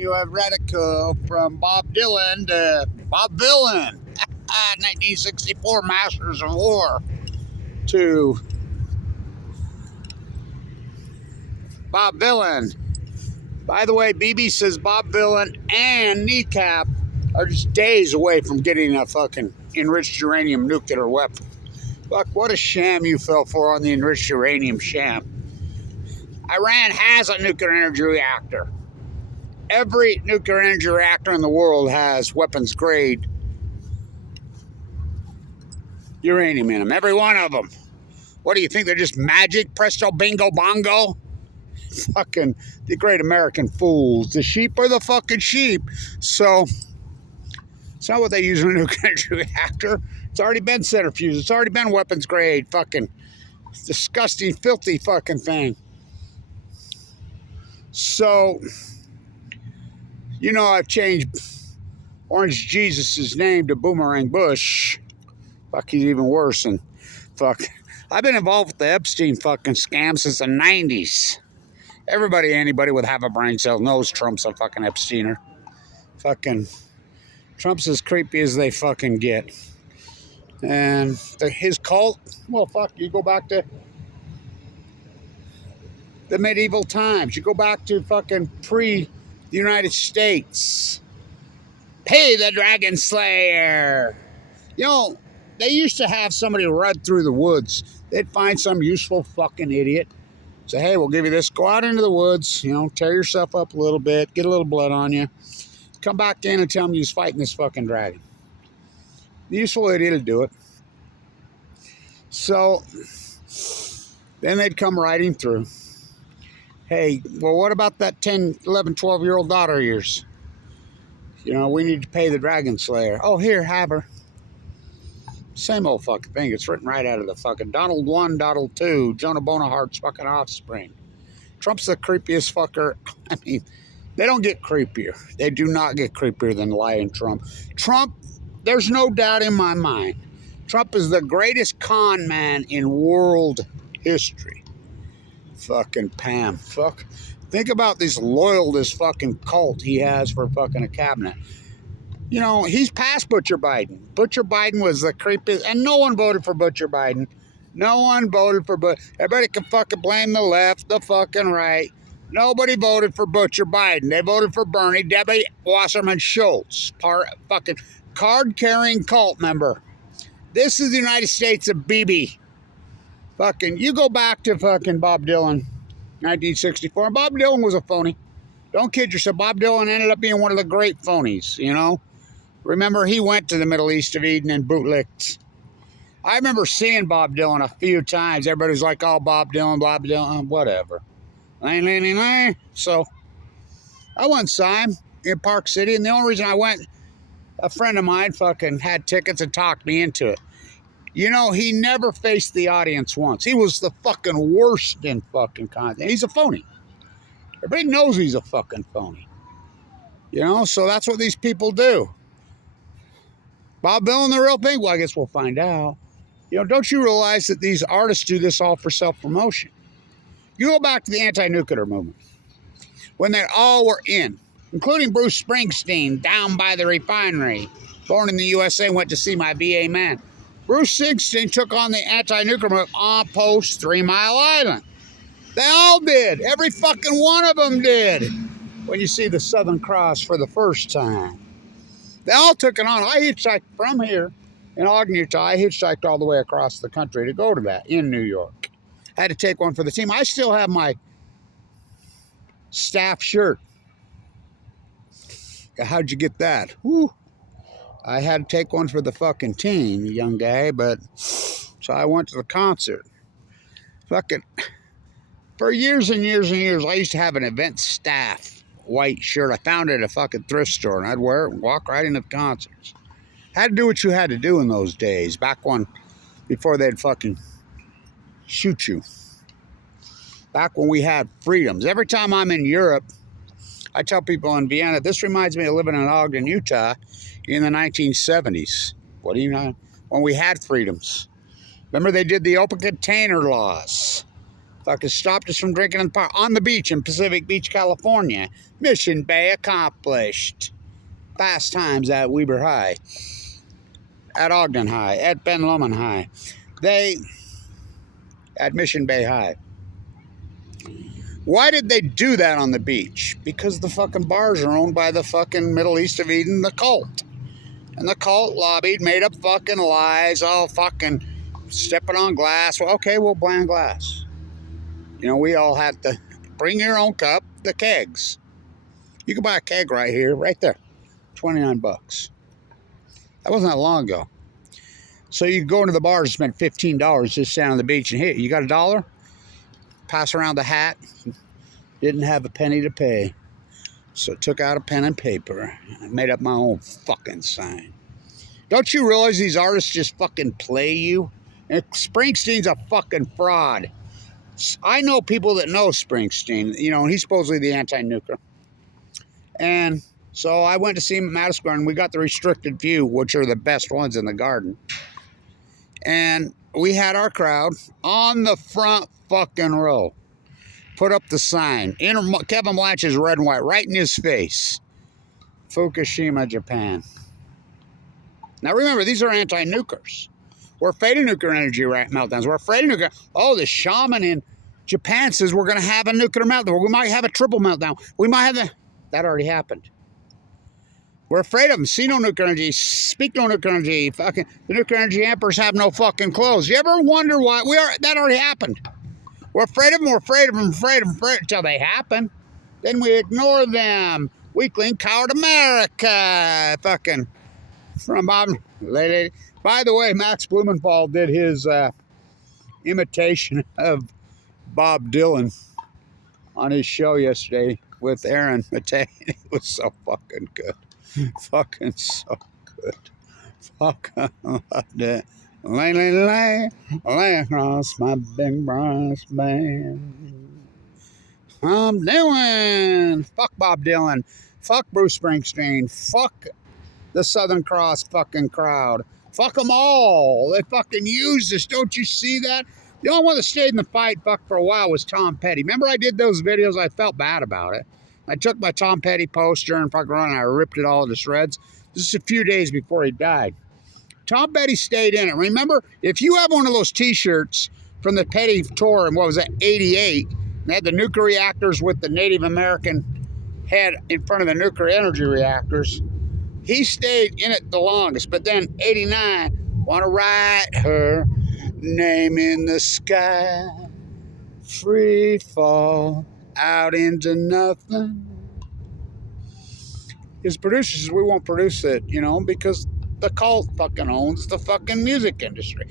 you have Radical from Bob Dylan to Bob Vylan, 1964 Masters of War, to Bob Vylan. By the way, BIBI says Bob Vylan and Kneecap are just days away from getting a fucking enriched uranium nuclear weapon. Fuck, what a sham you fell for on the enriched uranium sham. Iran has a nuclear energy reactor. Every nuclear energy reactor in the world has weapons grade uranium in them. Every one of them. What do you think? They're just magic? Presto, bingo, bongo? Fucking the great American fools. The sheep are the fucking sheep. So, it's not what they use in a nuclear energy reactor. It's already been centrifuged. It's already been weapons grade. Fucking disgusting, filthy fucking thing. So, you know, I've changed Orange Jesus' name to Bomberang Bush. Fuck, he's even worse. And fuck, I've been involved with the Epstein fucking scam since the 90s. Anybody with half a brain cell knows Trump's a fucking Epsteiner. Fucking, Trump's as creepy as they fucking get. And his cult, well, fuck, you go back to the medieval times. You go back to fucking the United States. Hey, the Dragon Slayer. You know, they used to have somebody run through the woods. They'd find some useful fucking idiot. Say, hey, we'll give you this. Go out into the woods, you know, tear yourself up a little bit, get a little blood on you. Come back in and tell them you was fighting this fucking dragon. The useful idiot would do it. So, then they'd come riding through. Hey, well, what about that 10, 11, 12-year-old daughter of yours? You know, we need to pay the Dragon Slayer. Oh, here, have her. Same old fucking thing. It's written right out of the fucking Donald 1, Donald 2, Jonah Bonahart's fucking offspring. Trump's the creepiest fucker. I mean, they don't get creepier. They do not get creepier than lying Trump. Trump, there's no doubt in my mind, Trump is the greatest con man in world history. Fucking Pam. Fuck. Think about this loyalist fucking cult he has for fucking a cabinet. You know, he's past Butcher Biden. Butcher Biden was the creepiest, and no one voted for Butcher Biden. No one voted for Butcher. Everybody can fucking blame the left, the fucking right. Nobody voted for Butcher Biden. They voted for Bernie, Debbie Wasserman Schultz, fucking card-carrying cult member. This is the United States of BIBI. Fucking, you go back to fucking Bob Dylan, 1964. Bob Dylan was a phony. Don't kid yourself. Bob Dylan ended up being one of the great phonies, you know. Remember, he went to the Middle East of Eden and bootlicked. I remember seeing Bob Dylan a few times. Everybody was like, oh, Bob Dylan, whatever. So, I went and saw him in Park City, and the only reason I went, a friend of mine fucking had tickets and talked me into it. You know, he never faced the audience once. He was the fucking worst in fucking content. He's a phony. Everybody knows he's a fucking phony. You know, so that's what these people do. Bob Dylan, the real thing? Well, I guess we'll find out. You know, don't you realize that these artists do this all for self-promotion? You go back to the anti-nuclear movement. When they all were in, including Bruce Springsteen, down by the refinery. Born in the USA, went to see my VA man. Bruce Springsteen took on the anti-nuclear movement on post 3 Mile Island. They all did. Every fucking one of them did. When you see the Southern Cross for the first time. They all took it on. I hitchhiked from here in Ogden, Utah. I hitchhiked all the way across the country to go to that in New York. I had to take one for the team. I still have my staff shirt. How'd you get that? Whew. I had to take one for the fucking team, young guy, but so I went to the concert. Fucking, for years and years and years, I used to have an event staff white shirt. I found it at a fucking thrift store, and I'd wear it and walk right into the concerts. Had to do what you had to do in those days, before they'd fucking shoot you. Back when we had freedoms. Every time I'm in Europe, I tell people in Vienna, this reminds me of living in Ogden, Utah in the 1970s. What do you know? When we had freedoms. Remember they did the open container laws. Fucking stopped us from drinking in the park on the beach in Pacific Beach, California. Mission Bay accomplished. Fast times at Weber High, at Ogden High, at Ben Lomond High. At Mission Bay High. Why did they do that on the beach? Because the fucking bars are owned by the fucking Middle East of Eden, the cult. And the cult lobbied, made up fucking lies, all fucking stepping on glass. Well, okay, we'll ban glass. You know, we all had to bring your own cup, the kegs. You can buy a keg right here, right there. 29 bucks. That wasn't that long ago. So you go into the bar and spend $15 just stand on the beach and hit. You got $1? Pass around the hat. Didn't have a penny to pay. So took out a pen and paper. I made up my own fucking sign. Don't you realize these artists just fucking play you? And Springsteen's a fucking fraud. I know people that know Springsteen, you know, and he's supposedly the anti-nuker. And so I went to see him at Madison Square, and we got the restricted view, which are the best ones in the garden. And we had our crowd on the front fucking row. Put up the sign. Kevin Blanch is red and white, right in his face. Fukushima, Japan. Now remember, these are anti-nukers. We're afraid of nuclear energy meltdowns. We're afraid of nuclear. Oh, the shaman in Japan says we're going to have a nuclear meltdown. We might have a triple meltdown. We might have the... That already happened. We're afraid of them. See no nuclear energy. Speak no nuclear energy. Fucking the nuclear energy emperors have no fucking clothes. You ever wonder why that already happened? We're afraid of them. We're afraid of them. Afraid of them. Afraid until they happen. Then we ignore them. Weakling, coward America. Fucking from Bob. By the way, Max Blumenthal did his imitation of Bob Dylan on his show yesterday with Aaron Matei. It was so fucking good. Fucking so good. Fucking loved it. Lay across my big brass band. I'm Dylan. Fuck Bob Dylan. Fuck Bruce Springsteen. Fuck the Southern Cross fucking crowd. Fuck them all. They fucking used us. Don't you see that? The only one that stayed in the fight fuck for a while was Tom Petty. Remember I did those videos? I felt bad about it. I took my Tom Petty poster and fucking run and I ripped it all to shreds. This is a few days before he died. Tom Petty stayed in it. Remember, if you have one of those t-shirts from the Petty tour in, what was that, 88, and they had the nuclear reactors with the Native American head in front of the nuclear energy reactors, he stayed in it the longest. But then 89, want to write her name in the sky, free fall out into nothing. His producers says we won't produce it, you know, because the cult fucking owns the fucking music industry.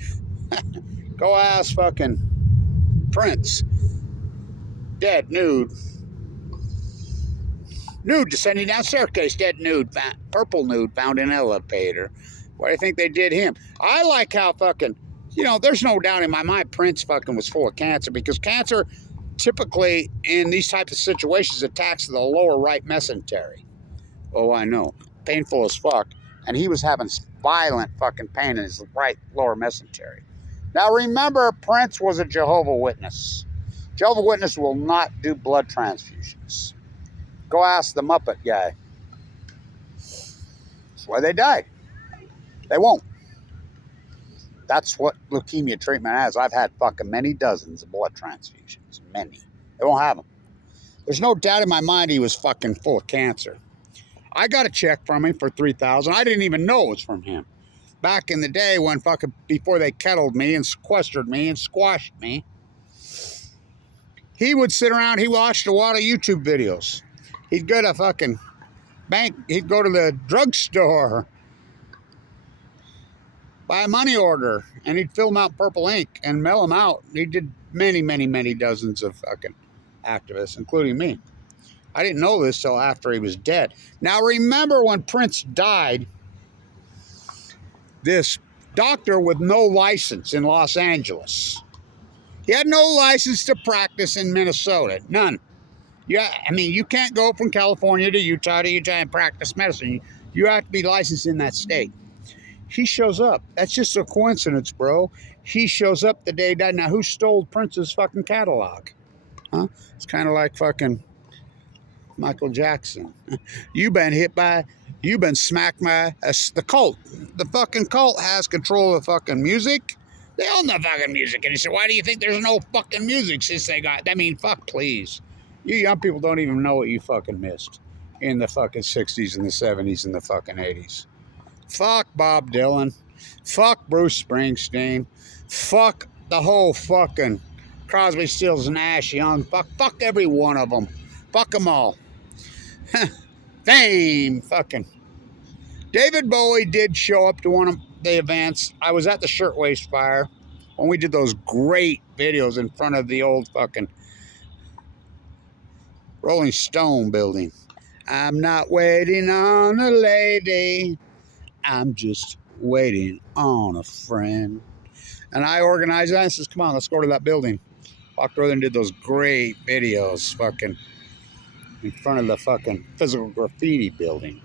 Go ask fucking Prince. Dead, nude. Nude descending down staircase, dead nude, purple nude, found in elevator. Why do you think they did him? I like how fucking, you know, there's no doubt in my mind Prince fucking was full of cancer, because cancer typically in these types of situations attacks the lower right mesentery. Oh, I know. Painful as fuck. And he was having violent fucking pain in his right lower mesentery. Now remember, Prince was a Jehovah's Witness. Jehovah's Witness will not do blood transfusions. Go ask the Muppet guy. That's why they died. They won't. That's what leukemia treatment has. I've had fucking many dozens of blood transfusions. Many. They won't have them. There's no doubt in my mind he was fucking full of cancer. I got a check from him for $3,000. I didn't even know it was from him. Back in the day when fucking, before they kettled me and sequestered me and squashed me, he would sit around, he watched a lot of YouTube videos. He'd go to fucking bank, he'd go to the drugstore, buy a money order, and he'd fill them out purple ink and mail them out. He did many, many, many dozens of fucking activists, including me. I didn't know this till after he was dead. Now remember when Prince died, this doctor with no license in Los Angeles. He had no license to practice in Minnesota. None. Yeah, I mean, you can't go from California to Utah and practice medicine. You have to be licensed in that state. He shows up. That's just a coincidence, bro. He shows up the day he died. Now, who stole Prince's fucking catalog? Huh? It's kind of like fucking Michael Jackson. You've been smacked by the cult. The fucking cult has control of fucking music. They own the fucking music. And he said, why do you think there's no fucking music since they got, I mean, fuck, please. You young people don't even know what you fucking missed in the fucking 60s and the 70s and the fucking 80s. Fuck Bob Dylan. Fuck Bruce Springsteen. Fuck the whole fucking Crosby, Stills, Nash, Young. Fuck every one of them. Fuck them all. Fame. Fucking. David Bowie did show up to one of the events. I was at the Shirtwaist Fire when we did those great videos in front of the old fucking Rolling Stone building. I'm not waiting on a lady. I'm just waiting on a friend. And I organized that and says, come on, let's go to that building. Walked over there and did those great videos fucking in front of the fucking physical graffiti building.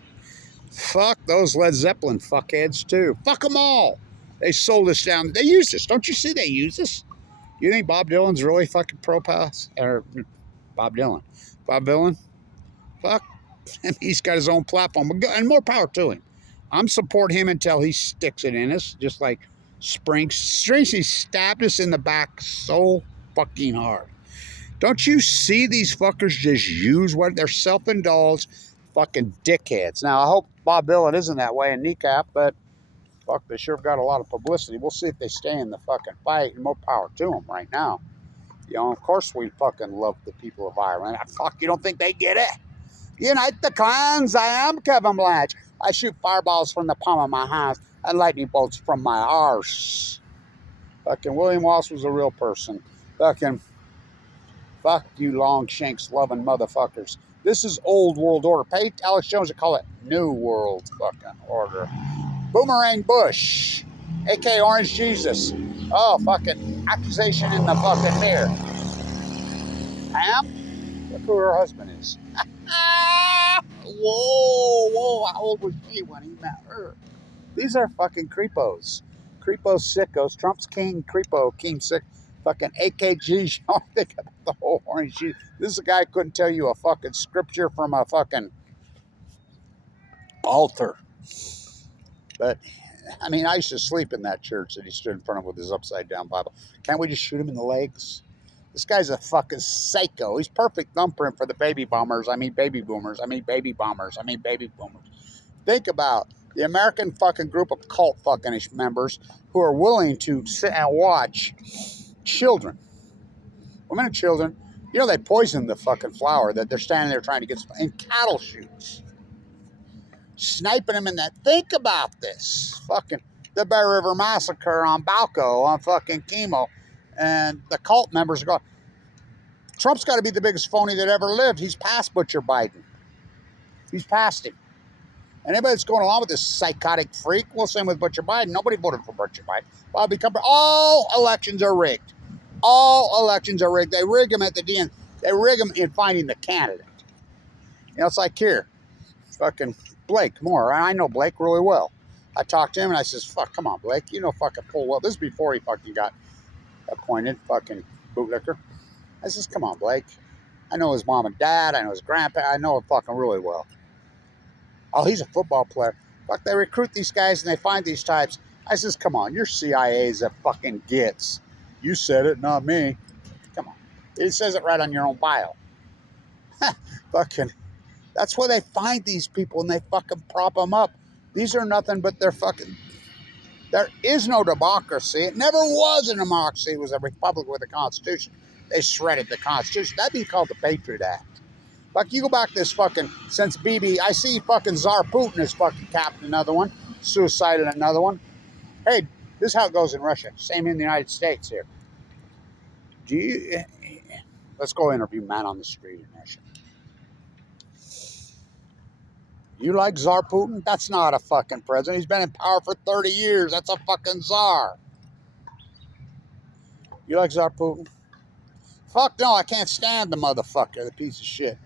Fuck those Led Zeppelin fuckheads too. Fuck them all. They sold us down. They use this. Don't you see they use this? You think Bob Dylan's really fucking pro-pass? Or Bob Dylan. Bob Dylan? Fuck. He's got his own platform. And more power to him. I'm support him until he sticks it in us. Just like Springsteen stabbed us in the back so fucking hard. Don't you see these fuckers just use what they're self-indulged fucking dickheads? Now, I hope Bob Dylan isn't that way in Kneecap, but fuck, they sure have got a lot of publicity. We'll see if they stay in the fucking fight, and more power to them right now. You know, of course we fucking love the people of Ireland. Fuck, you don't think they get it? Unite the clans, I am Kevin Blanch. I shoot fireballs from the palm of my hands and lightning bolts from my arse. Fucking William Wallace was a real person. Fucking fuck you Longshanks loving motherfuckers. This is old world order. Pay Alex Jones to call it new world fucking order. Bomberang Bush, a.k.a. Orange Jesus. Oh, fucking accusation in the fucking mirror. Am? Look who her husband is. Whoa. How old was she when he met her? These are fucking creepos. Creepo sickos. Trump's king, creepo, king sick. Fucking AKG. I don't think about the whole Orange Jesus. This is a guy who couldn't tell you a fucking scripture from a fucking altar. But, I mean, I used to sleep in that church that he stood in front of with his upside down Bible. Can't we just shoot him in the legs? This guy's a fucking psycho. He's perfect thumbprint for the baby bombers. I mean, baby boomers. I mean, baby bombers. I mean, baby boomers. Think about the American fucking group of cult fucking members who are willing to sit and watch children, women and children. You know, they poison the fucking flower that they're standing there trying to get in cattle chutes. Sniping them in that. Think about this. Fucking the Bear River Massacre on Balco, on fucking chemo. And the cult members are going, Trump's got to be the biggest phony that ever lived. He's past Butcher Biden. He's past him. And anybody that's going along with this psychotic freak, well, same with Butcher Biden. Nobody voted for Butcher Biden. All elections are rigged. All elections are rigged. They rig them at the end. They rig them in finding the candidate. You know, it's like here. Fucking Blake Moore. I know Blake really well. I talked to him and I says, fuck, come on, Blake. You know fucking full well. This is before he fucking got appointed fucking bootlicker. I says, come on, Blake. I know his mom and dad. I know his grandpa. I know him fucking really well. Oh, he's a football player. Fuck, they recruit these guys and they find these types. I says, come on, your CIA's a fucking gits. You said it, not me. Come on. It says it right on your own bio. Fucking, that's where they find these people and they fucking prop them up. These are nothing but they're fucking, there is no democracy. It never was a democracy. It was a republic with a constitution. They shredded the constitution. That'd be called the Patriot Act. Like, you go back this fucking, since BIBI, I see fucking Tsar Putin is fucking capped another one, suicided another one. Hey, this is how it goes in Russia. Same in the United States here. Let's go interview man on the street in Russia. You like Tsar Putin? That's not a fucking president. He's been in power for 30 years. That's a fucking czar. You like Tsar Putin? Fuck no, I can't stand the motherfucker, the piece of shit.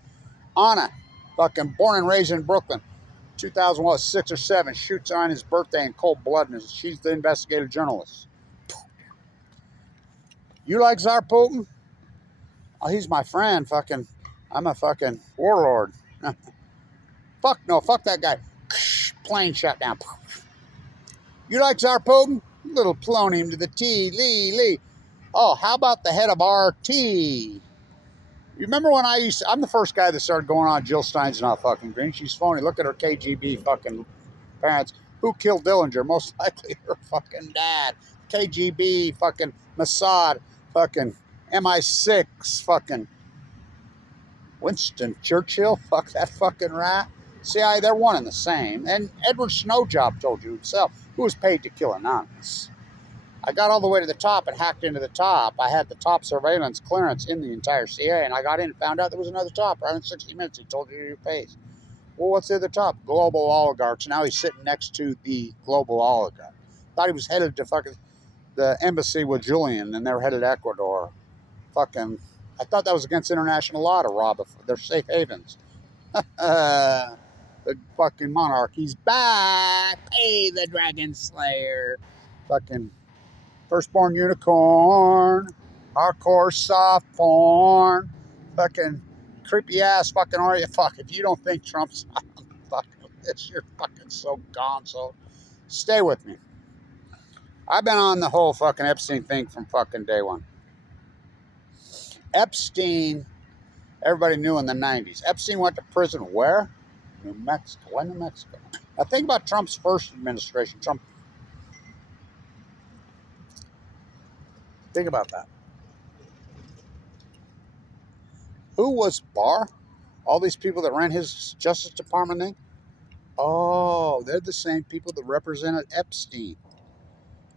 Anna, fucking born and raised in Brooklyn, 2006 or 7, shoots on his birthday in cold blood, and she's the investigative journalist. You like Tsar Putin? Oh, he's my friend. Fucking, I'm a fucking warlord. Fuck no, fuck that guy. Plane shut down. You like Tsar Putin? Little plonium to the T, Lee. Oh, how about the head of RT? You remember when I'm the first guy that started going on Jill Stein's not fucking green. She's phony. Look at her KGB fucking parents. Who killed Dillinger? Most likely her fucking dad. KGB, fucking Mossad, fucking MI6, fucking Winston Churchill. Fuck that fucking rat. CIA, they're one and the same. And Edward Snowjob told you himself, who was paid to kill Anonymous. I got all the way to the top and hacked into the top. I had the top surveillance clearance in the entire CIA, and I got in and found out there was another top. Right in 60 minutes, he told you your face. Well, what's the other top? Global oligarchs. Now he's sitting next to the global oligarch. Thought he was headed to fucking the embassy with Julian, and they were headed to Ecuador. Fucking, I thought that was against international law to rob their safe havens. The fucking monarch, he's back. Hey, the Dragon Slayer. Fucking firstborn unicorn. Hardcore soft porn. Fucking creepy ass fucking are you? Fuck, if you don't think Trump's fucking this, you're fucking so gone. So stay with me. I've been on the whole fucking Epstein thing from fucking day one. Epstein, everybody knew in the 90s. Epstein went to prison where? New Mexico. Why New Mexico? Now think about Trump's first administration. Think about that. Who was Barr? All these people that ran his Justice Department thing? Oh, they're the same people that represented Epstein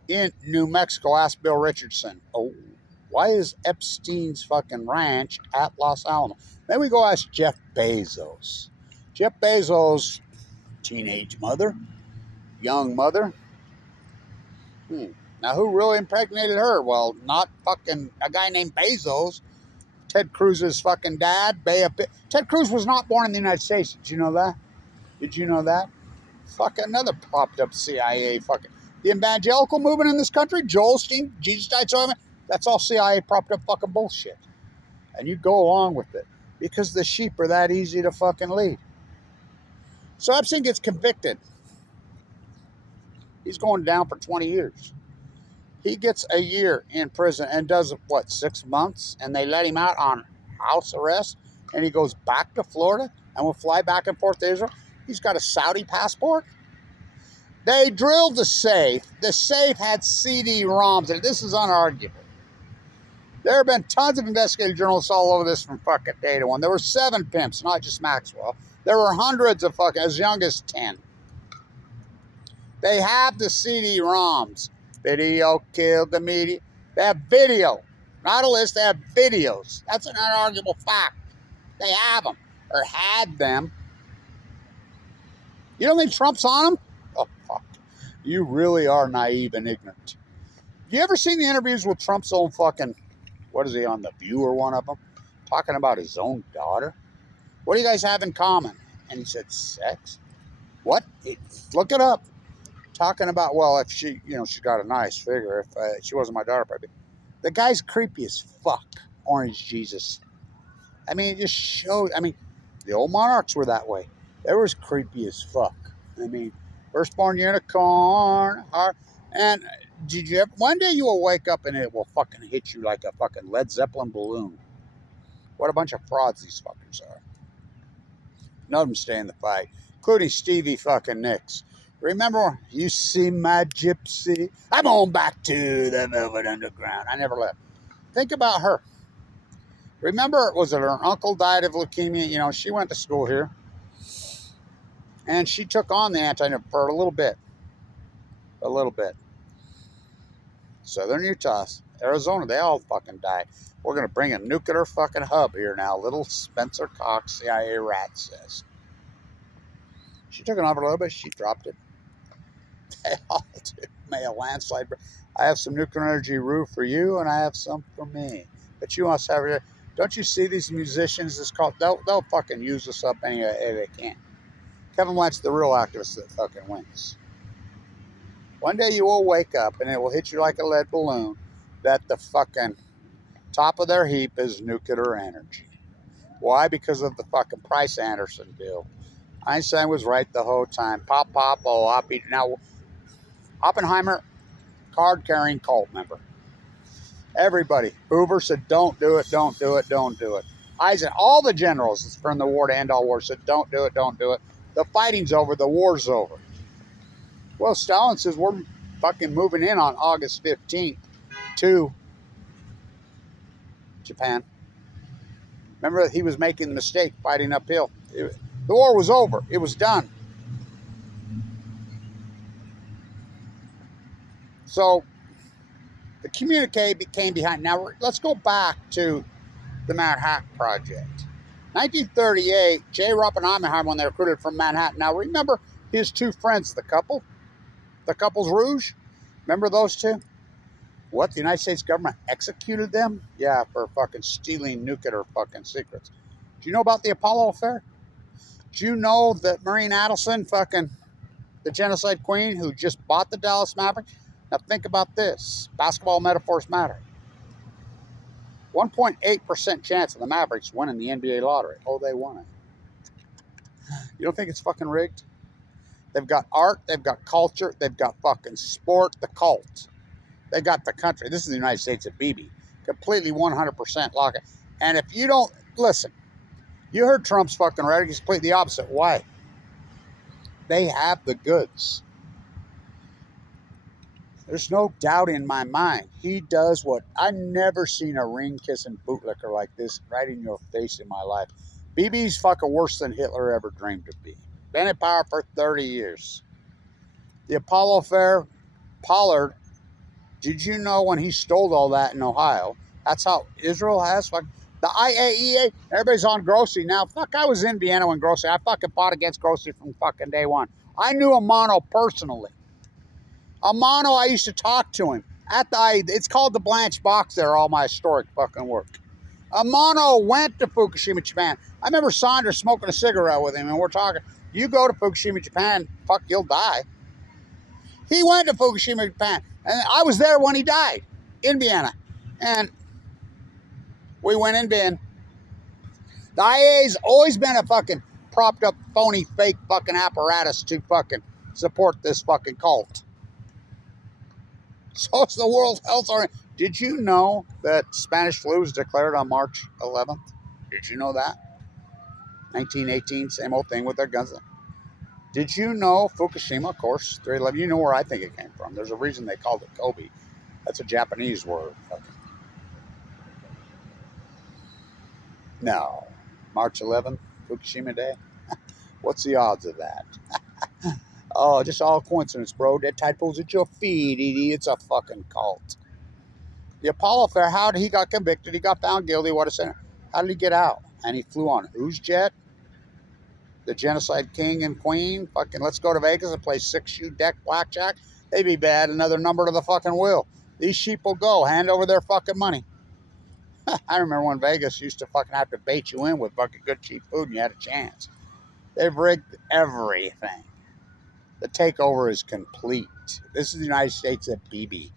in New Mexico. Ask Bill Richardson. Oh, why is Epstein's fucking ranch at Los Alamos? Then we go ask Jeff Bezos. Jeff Bezos, teenage mother, young mother. Now, who really impregnated her? Well, not fucking a guy named Bezos. Ted Cruz's fucking dad. Ted Cruz was not born in the United States. Did you know that? Did you know that? Fuck, another propped up CIA fucking. The evangelical movement in this country, Joel Osteen, Jesus died so that's all CIA propped up fucking bullshit. And you go along with it because the sheep are that easy to fucking lead. So Epstein gets convicted. He's going down for 20 years. He gets a year in prison and does, 6 months? And they let him out on house arrest. And he goes back to Florida and will fly back and forth to Israel. He's got a Saudi passport. They drilled the safe. The safe had CD-ROMs in it. This is unarguable. There have been tons of investigative journalists all over this from fucking day to one. There were 7 pimps, not just Maxwell. There were hundreds of fucking, as young as 10. They have the CD-ROMs. Video killed the media. They have video. Not a list, they have videos. That's an unarguable fact. They have them, or had them. You don't think Trump's on them? Oh, fuck. You really are naive and ignorant. You ever seen the interviews with Trump's own fucking, what is he, on The View or one of them? Talking about his own daughter? What do you guys have in common? And he said, sex? What? Look it up. Talking about, well, if she, she's got a nice figure. If she wasn't my daughter, probably. The guy's creepy as fuck. Orange Jesus. I mean, it just shows. I mean, the old monarchs were that way. They were as creepy as fuck. I mean, firstborn unicorn. And did you ever, one day you will wake up and it will fucking hit you like a fucking Led Zeppelin balloon. What a bunch of frauds these fuckers are. None of them stay in the fight, including Stevie fucking Nicks. Remember, you see my gypsy? I'm on back to the Velvet Underground. I never left. Think about her. Remember, was it her uncle died of leukemia? She went to school here. And she took on the anti-nerve for a little bit. A little bit. Southern Utah, Arizona, they all fucking died. We're going to bring a nuclear fucking hub here now. Little Spencer Cox, CIA rat says. She took it on for a little bit. She dropped it. They all did. May a landslide. I have some nuclear energy roof for you, and I have some for me. But you must have it. Don't you see these musicians? It's called. They'll fucking use us up any way they can. Kevin Blanch, the real activist that fucking wins. One day you will wake up, and it will hit you like a lead balloon that the fucking Top of their heap is nuclear energy. Why? Because of the fucking Price-Anderson deal. Einstein was right the whole time. Pop, pop, oh, Oppie. Now, Oppenheimer, card-carrying cult member. Everybody. Hoover said, don't do it, don't do it, don't do it. Eisenhower, all the generals from the war to end all wars said, don't do it, don't do it. The fighting's over, the war's over. Well, Stalin says, we're fucking moving in on August 15th to Japan. Remember, he was making the mistake fighting uphill. The war was over. It was done. So the communique came behind. Now, let's go back to the Manhattan Project. 1938, J. Robert Oppenheimer, when they recruited from Manhattan. Now, remember his two friends, the couple's Rouge? Remember those two? What, the United States government executed them? Yeah, for fucking stealing nuclear fucking secrets. Do you know about the Apollo affair? Do you know that Maureen Adelson, fucking the genocide queen who just bought the Dallas Mavericks? Now think about this. Basketball metaphors matter. 1.8% chance of the Mavericks winning the NBA lottery. Oh, they won it. You don't think it's fucking rigged? They've got art, they've got culture, they've got fucking sport, the cult. They got the country. This is the United States of BIBI. Completely 100% lock it. And if you don't, listen, you heard Trump's fucking rhetoric. He's completely the opposite. Why? They have the goods. There's no doubt in my mind. He does what I've never seen a ring-kissing bootlicker like this right in your face in my life. BB's fucking worse than Hitler ever dreamed to be. Been in power for 30 years. The Apollo affair, Pollard, did you know when he stole all that in Ohio? That's how Israel has fucking the IAEA. Everybody's on Grossi now. Fuck, I was in Vienna when Grossi. I fucking fought against Grossi from fucking day one. I knew Amano personally. Amano, I used to talk to him at it's called the Blanch box there, all my historic fucking work. Amano went to Fukushima, Japan. I remember Saunders smoking a cigarette with him, and we're talking, you go to Fukushima, Japan, fuck, you'll die. He went to Fukushima, Japan, and I was there when he died in Vienna. And we went in Vienna. The IA's always been a fucking propped up, phony, fake fucking apparatus to fucking support this fucking cult. So it's the World Health Organization. Did you know that Spanish flu was declared on March 11th? Did you know that? 1918, same old thing with their guns. Did you know Fukushima, of course, 311, you know where I think it came from. There's a reason they called it Kobe. That's a Japanese word. No. March 11th, Fukushima Day? What's the odds of that? Oh, just all coincidence, bro. That tide pulls at your feet, Edie. It's a fucking cult. The Apollo affair, how did he got convicted? He got found guilty. What a sinner. How did he get out? And he flew on whose jet? The genocide king and queen? Fucking let's go to Vegas and play 6-shoe deck blackjack. They'd be bad. Another number to the fucking wheel. These sheep will go. Hand over their fucking money. I remember when Vegas used to fucking have to bait you in with fucking good cheap food and you had a chance. They've rigged everything. The takeover is complete. This is the United States of BB.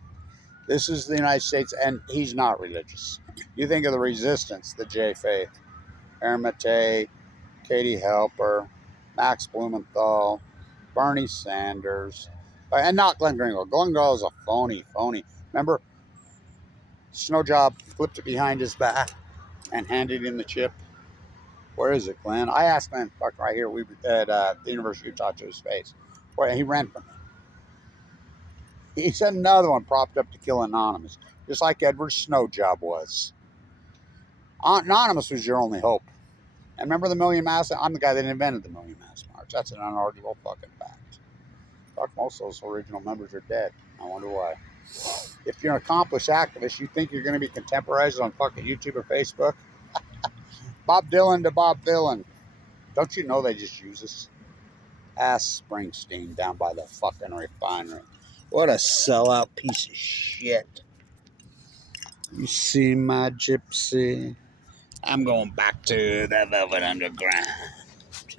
This is the United States, and he's not religious. You think of the resistance, the J Faith, Hermite, Katie Helper, Max Blumenthal, Bernie Sanders, and not Glenn Greenwald. Glenn Greenwald is a phony. Remember, Snowjob flipped it behind his back and handed him the chip. Where is it, Glenn? I asked Glenn, fuck right here. We were at the University of Utah to his face. Where he ran from it. He said another one propped up to kill Anonymous, just like Edward Snowjob was. Anonymous was your only hope. And remember the Million Mass? I'm the guy that invented the Million Mass March. That's an unarguable fucking fact. Fuck, most of those original members are dead. I wonder why. If you're an accomplished activist, you think you're going to be contemporized on fucking YouTube or Facebook? Bob Dylan to Bob Dylan. Don't you know they just use us? Ass Springsteen down by the fucking refinery. What a sellout piece of shit. You see my gypsy? I'm going back to the Velvet Underground.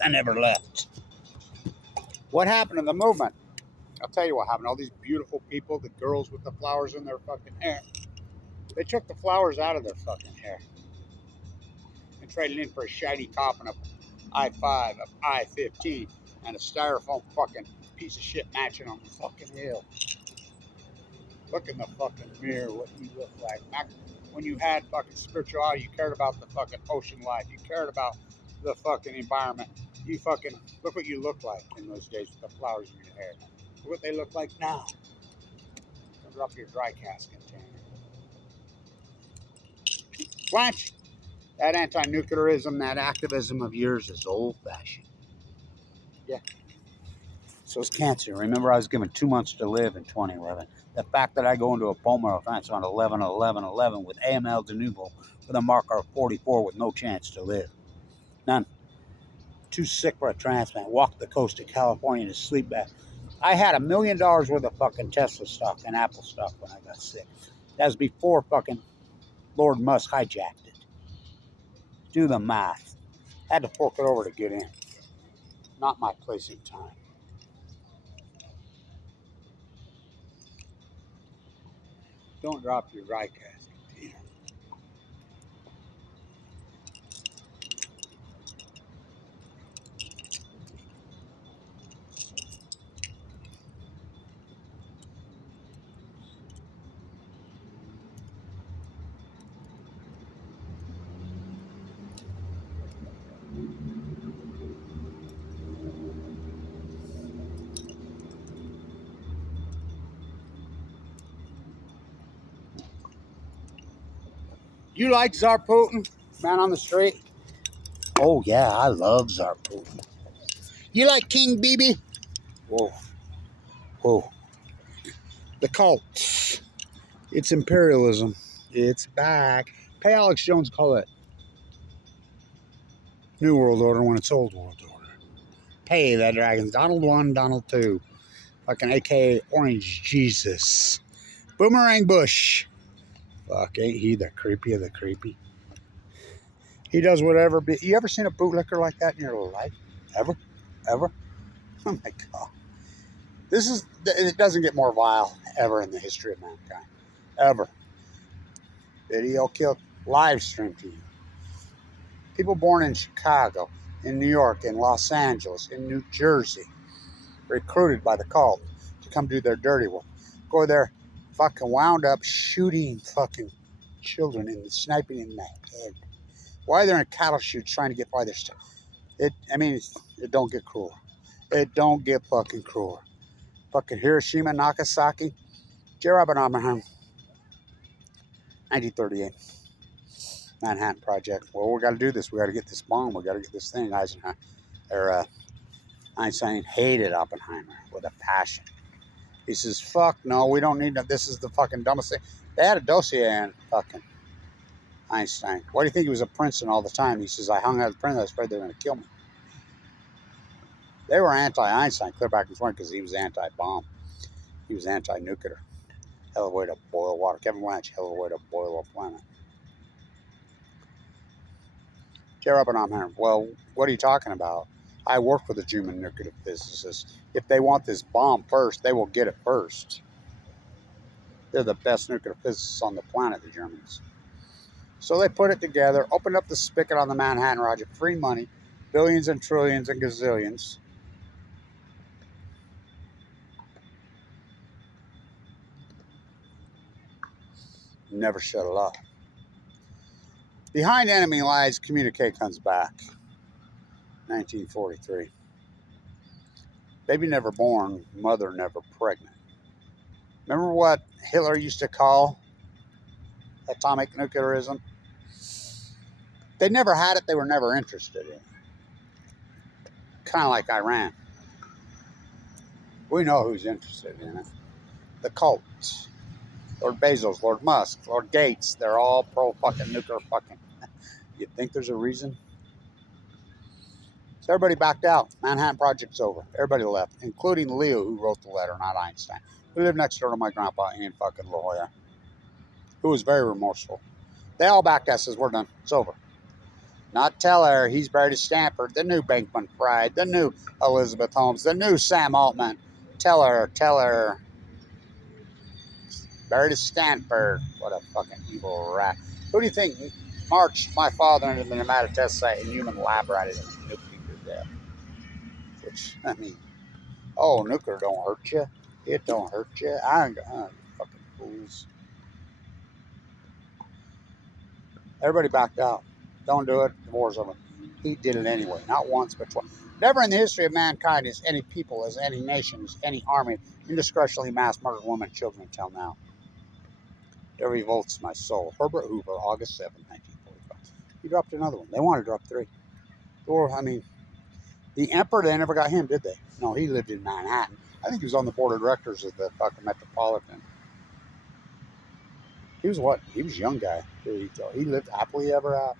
I never left. What happened in the movement? I'll tell you what happened. All these beautiful people, the girls with the flowers in their fucking hair. They took the flowers out of their fucking hair and traded in for a shiny cop and a I-5, a I-15, and a styrofoam fucking piece of shit matching on the fucking hill. Look in the fucking mirror what you look like. Back when you had fucking spirituality, you cared about the fucking ocean life. You cared about the fucking environment. You fucking, look what you look like in those days with the flowers in your hair. Look what they look like now. Cover up your dry cask container. Blanch, that anti-nuclearism, that activism of yours is old-fashioned. Yeah. So is cancer. Remember, I was given 2 months to live in 2011. The fact that I go into a bone marrow transplant on 11/11/11 with AML de novo with a marker of 44 with no chance to live. None. Too sick for a transplant. Walked the coast of California to sleep back. I had $1 million worth of fucking Tesla stock and Apple stock when I got sick. That was before fucking Lord Musk hijacked it. Do the math. Had to fork it over to get in. Not my place in time. Don't drop your dry cask container. You like Tsar Putin? Man on the street? Oh, yeah, I love Tsar Putin. You like King BIBI? Whoa. Whoa. The cult. It's imperialism. It's back. Pay Alex Jones call it New World Order when it's Old World Order. Pay that dragons. Donald 1, Donald 2. Fucking AKA Orange Jesus. Boomerang Bush. Fuck, ain't he the creepy of the creepy? He does whatever. You ever seen a bootlicker like that in your life? Ever? Ever? Oh my God. It doesn't get more vile ever in the history of mankind. Ever. Video killed, live stream to you. People born in Chicago, in New York, in Los Angeles, in New Jersey, recruited by the cult to come do their dirty work. Go there, fucking wound up shooting fucking children and sniping in the head. Why they're in cattle chutes trying to get by their stuff. It don't get cruel. It don't get fucking cruel. Fucking Hiroshima, Nagasaki, J. Robert Oppenheimer, 1938. Manhattan Project. Well, we got to do this. We got to get this bomb. We got to get this thing. Einstein hated Oppenheimer with a passion. He says, fuck no, we don't need that. This is the fucking dumbest thing. They had a dossier on fucking Einstein. Why do you think he was at Princeton all the time? He says, I hung out at Princeton. I was afraid they were going to kill me. They were anti-Einstein clear back in 20 because he was anti-bomb. He was anti-nuclear. Hell of a way to boil water. Kevin Blanch, hell of a way to boil a planet. J. Robert Oppenheimer, well, what are you talking about? I work with a German nuclear physicist. If they want this bomb first, they will get it first. They're the best nuclear physicists on the planet, the Germans. So they put it together, opened up the spigot on the Manhattan Project, free money, billions and trillions and gazillions. Never shut it off. Behind enemy lies, communique comes back. 1943. Baby never born, mother never pregnant. Remember what Hitler used to call atomic nuclearism? They never had it, they were never interested in it. Kind of like Iran. We know who's interested in it. The cults. Lord Bezos, Lord Musk, Lord Gates, they're all pro-fucking nuclear fucking. You think there's a reason? So everybody backed out. Manhattan Project's over. Everybody left, including Leo, who wrote the letter, not Einstein, who lived next door to my grandpa in fucking La Jolla, who was very remorseful. They all backed out, says, we're done. It's over. Not Teller, he's buried at Stanford, the new Bankman Fried, the new Elizabeth Holmes, the new Sam Altman. Teller. Buried at Stanford. What a fucking evil rat. Who do you think marched my father into the Nevada test site and human lab rat and nuked him to death? Which, I mean, oh, nuclear don't hurt you. It don't hurt you. I ain't fucking fools. Everybody backed out. Don't do it. The war's over. He did it anyway. Not once, but twice. Never in the history of mankind has any people, as any nation, as any army, indiscriminately mass murdered women and children until now. It revolts my soul. Herbert Hoover, August 7, 1945. He dropped another one. They wanted to drop 3. Or, I mean, the emperor, they never got him, did they? No, he lived in Manhattan. I think he was on the board of directors of the fucking Metropolitan. He was what? He was a young guy. He lived happily ever after.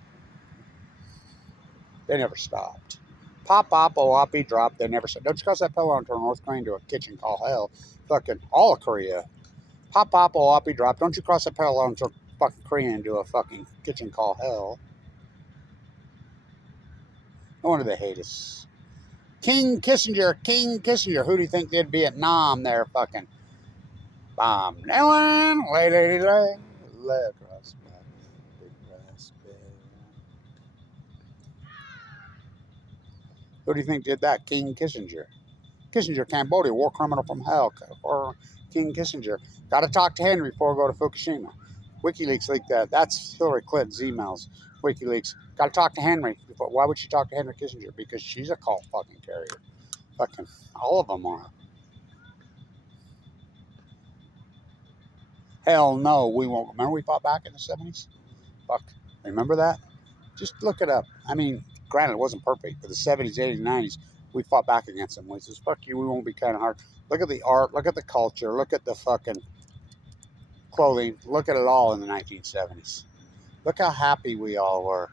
They never stopped. Pop, Oapi dropped. They never stopped. Don't you cross that pillow and turn North Korea into a kitchen called hell. Fucking all of Korea. Pop, Oapi dropped. Don't you cross that pillow and turn fucking Korea into a fucking kitchen called hell. No wonder they hate us. King Kissinger. Who do you think did Vietnam there? Fucking bomb. Nailing, lay, across my big brass bed. Who do you think did that? King Kissinger. Kissinger, Cambodia, war criminal from hell. Or King Kissinger. Got to talk to Henry before we go to Fukushima. WikiLeaks leaked that. That's Hillary Clinton's emails. WikiLeaks. Got to talk to Henry. Why would she talk to Henry Kissinger? Because she's a cult fucking carrier. Fucking all of them are. Hell no, we won't. Remember we fought back in the 70s? Fuck. Remember that? Just look it up. I mean, granted, it wasn't perfect, but the 70s, 80s, 90s, we fought back against them. We says, fuck you, we won't be kind of hard. Look at the art, look at the culture, look at the fucking clothing, look at it all in the 1970s. Look how happy we all were.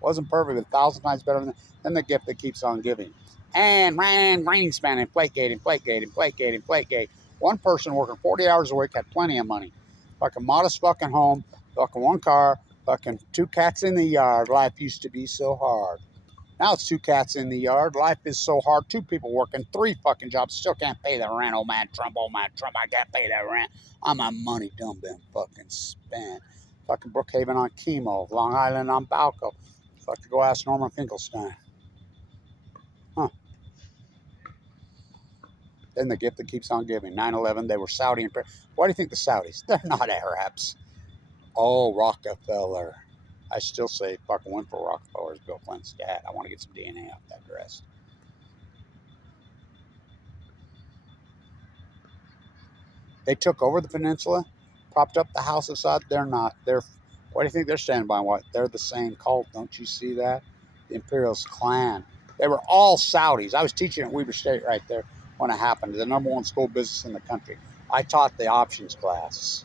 Wasn't perfect, but 1,000 times better than the gift that keeps on giving. And ran Greenspan, Inflategate. One person working 40 hours a week had plenty of money. Fucking modest fucking home, fucking one car, fucking 2 cats in the yard. Life used to be so hard. Now it's 2 cats in the yard. Life is so hard. 2 people working 3 fucking jobs. Still can't pay the rent. Oh man, Trump. I can't pay that rent. All my money done been fucking spent. Fucking Brookhaven on chemo. Long Island on Balco. Fuck to go ask Norman Finkelstein. Huh. Then the gift that keeps on giving. 9/11, they were Saudi. Why do you think the Saudis? They're not Arabs. Oh, Rockefeller. I still say fucking went for Rockefeller's Bill Clinton's dad. I want to get some DNA off that dress. They took over the peninsula, propped up the House of Saud. They're not. Why do you think they're standing by what? They're the same cult. Don't you see that? The Imperialist clan. They were all Saudis. I was teaching at Weber State right there when it happened. The #1 school business in the country. I taught the options class.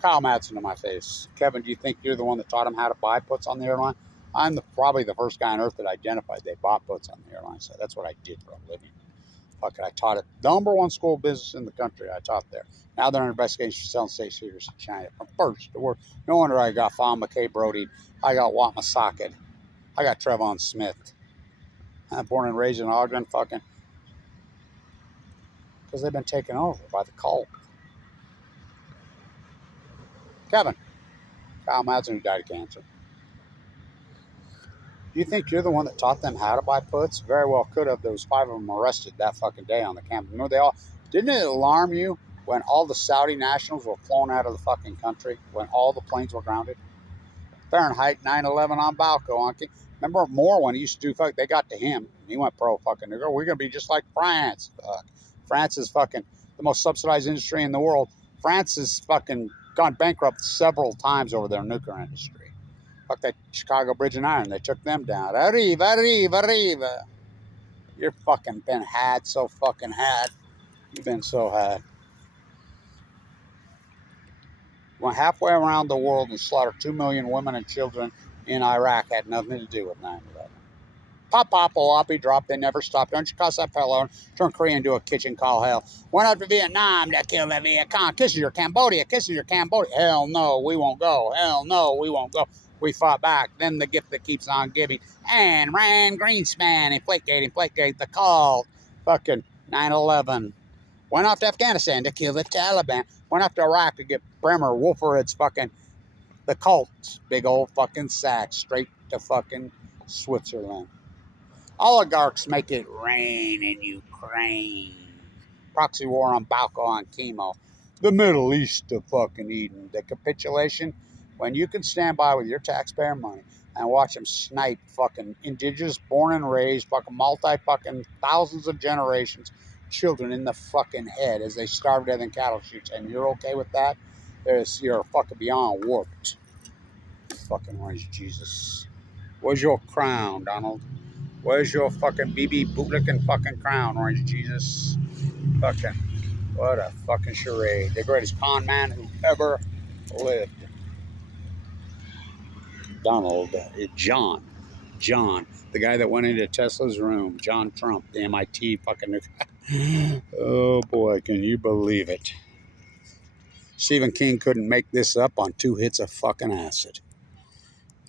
Kyle Madsen to my face. Kevin, do you think you're the one that taught them how to buy puts on the airline? I'm probably the first guy on earth that identified they bought puts on the airline. So that's what I did for a living. Fuck it, I taught it. #1 school business in the country, I taught there. Now they're under investigation for selling state secrets to China. From first to worst. No wonder I got Fawn McKay Brody. I got Watt Masakin. I got Trevon Smith. I'm born and raised in Ogden, fucking. Because they've been taken over by the cult. Kevin. Kyle Madsen, who died of cancer. Do you think you're the one that taught them how to buy puts? Very well could have. There was 5 of them arrested that fucking day on the camp. Remember they all, didn't it alarm you when all the Saudi nationals were flown out of the fucking country, when all the planes were grounded? Fahrenheit 9/11 on Balco. Remember Moore when he used to do, they got to him. He went pro fucking, we're going to be just like France. France is fucking the most subsidized industry in the world. France has fucking gone bankrupt several times over their nuclear industry. Fuck that Chicago Bridge and Iron. They took them down. Arriva. You're fucking been had, so fucking had. You've been so had. Went halfway around the world and slaughtered 2 million women and children in Iraq. Had nothing to do with 9/11. Pop, Oapi dropped. They never stopped. Don't you cuss that fellow and turn Korea into a kitchen call hell. Went up to Vietnam to kill the Viet Cong. Kissinger, Cambodia. Hell no, we won't go. Hell no, we won't go. We fought back. Then the gift that keeps on giving. And ran Greenspan, Inflategate, the call. Fucking 9/11. Went off to Afghanistan to kill the Taliban. Went off to Iraq to get Bremer, Wolfowitz, fucking the cults. Big old fucking sack straight to fucking Switzerland. Oligarchs make it rain in Ukraine. Proxy war on Balco and chemo. The Middle East of fucking Eden. The capitulation when you can stand by with your taxpayer money and watch them snipe fucking indigenous born and raised fucking fucking thousands of generations children in the fucking head as they starve to death in cattle chutes, and you're okay with that? You're fucking beyond warped. Fucking orange Jesus. Where's your crown, Donald? Where's your fucking BIBI bootlicking fucking crown, Orange Jesus? Fucking, what a fucking charade. The greatest con man who ever lived. Donald, John, the guy that went into Tesla's room, John Trump, the MIT fucking. Oh boy, can you believe it? Stephen King couldn't make this up on 2 hits of fucking acid.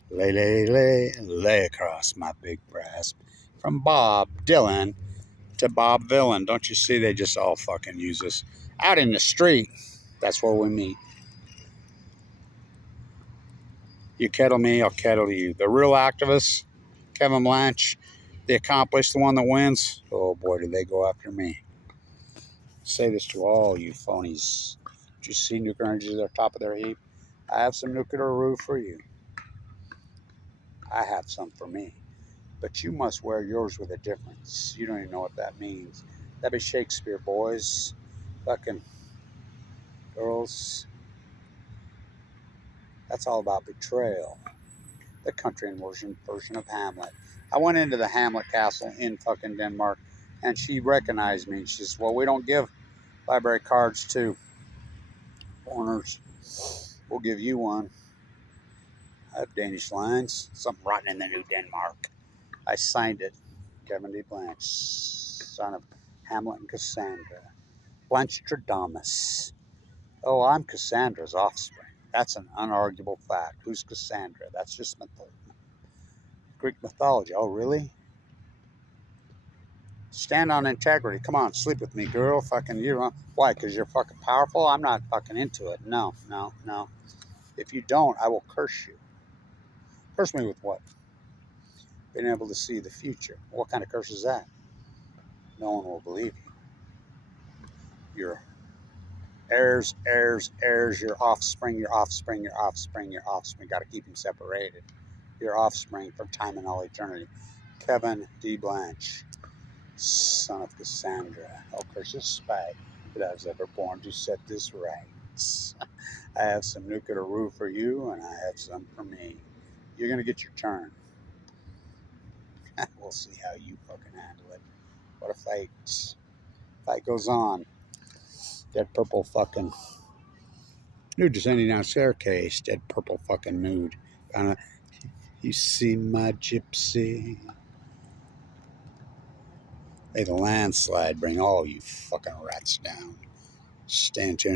Lay across my big brass. From Bob Dylan to Bob Vylan. Don't you see they just all fucking use us? Out in the street, that's where we meet. You kettle me, I'll kettle you. The real activist, Kevin Blanch, the accomplished, the one that wins. Oh boy, do they go after me. Say this to all you phonies. Did you see nuclear energy at the top of their heap? I have some nuclear roof for you. I have some for me. But you must wear yours with a difference. You don't even know what that means. That'd be Shakespeare, boys. Fucking girls. That's all about betrayal. The country version of Hamlet. I went into the Hamlet Castle in fucking Denmark, and she recognized me. She says, well, we don't give library cards to foreigners. We'll give you one. I have Danish lines. Something rotten in the New Denmark. I signed it. Kevin D. Blanch, son of Hamlet and Cassandra. Blanchstradamus. Oh, I'm Cassandra's offspring. That's an unarguable fact. Who's Cassandra? That's just Greek mythology. Oh, really? Stand on integrity. Come on, sleep with me, girl. Fucking you. Why? Because you're fucking powerful? I'm not fucking into it. No. If you don't, I will curse you. Curse me with what? Being able to see the future. What kind of curse is that? No one will believe you. Your heirs, your offspring. Got to keep them separated. Your offspring from time and all eternity. Kevin D. Blanch, son of Cassandra. Oh, curse this spite that I was ever born to set this right. I have some nuclear roof for you, and I have some for me. You're going to get your turn. We'll see how you fucking handle it. What a fight. Fight goes on. Dead purple fucking nude descending down staircase. Dead purple fucking nude. You see my gypsy. May the landslide bring all you fucking rats down. Stand tuned.